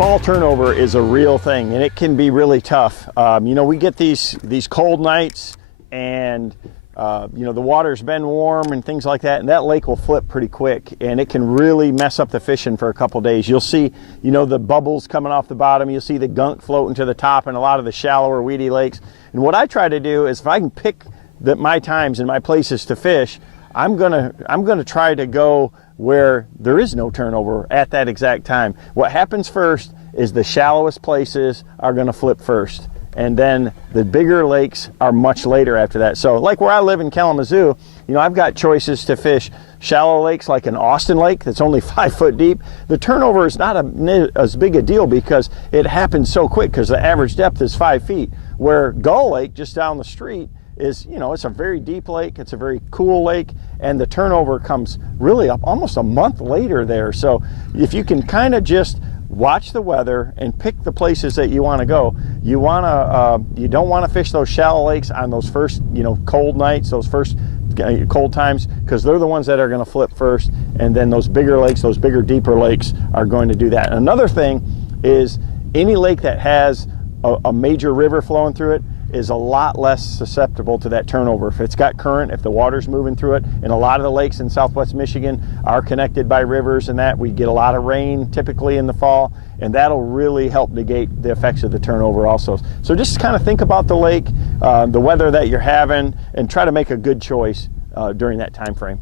fall turnover is a real thing, and it can be really tough. You know, we get these cold nights, and you know, the water's been warm and things like that, and that lake will flip pretty quick, and it can really mess up the fishing for a couple days. You'll see, you know, the bubbles coming off the bottom. You'll see the gunk floating to the top in a lot of the shallower, weedy lakes. And what I try to do is, if I can pick my times and my places to fish, I'm gonna try to go where there is no turnover at that exact time. What happens first is the shallowest places are gonna flip first, and then the bigger lakes are much later after that. So like where I live in Kalamazoo, you know, I've got choices to fish shallow lakes like an Austin Lake that's only 5 foot deep. The turnover is not as big a deal because it happens so quick, because the average depth is 5 feet. Where Gull Lake, just down the street, is, you know, it's a very deep lake, it's a very cool lake, and the turnover comes really up almost a month later there. So if you can kind of just watch the weather and pick the places that you want to go, you don't want to fish those shallow lakes on those first, you know, cold nights, those first cold times, because they're the ones that are going to flip first, and then those bigger lakes, those bigger, deeper lakes are going to do that. And another thing is, any lake that has a major river flowing through it is a lot less susceptible to that turnover. If it's got current, if the water's moving through it, and a lot of the lakes in southwest Michigan are connected by rivers, and that we get a lot of rain typically in the fall, and that'll really help negate the effects of the turnover also. So just kind of think about the lake, the weather that you're having, and try to make a good choice during that time frame.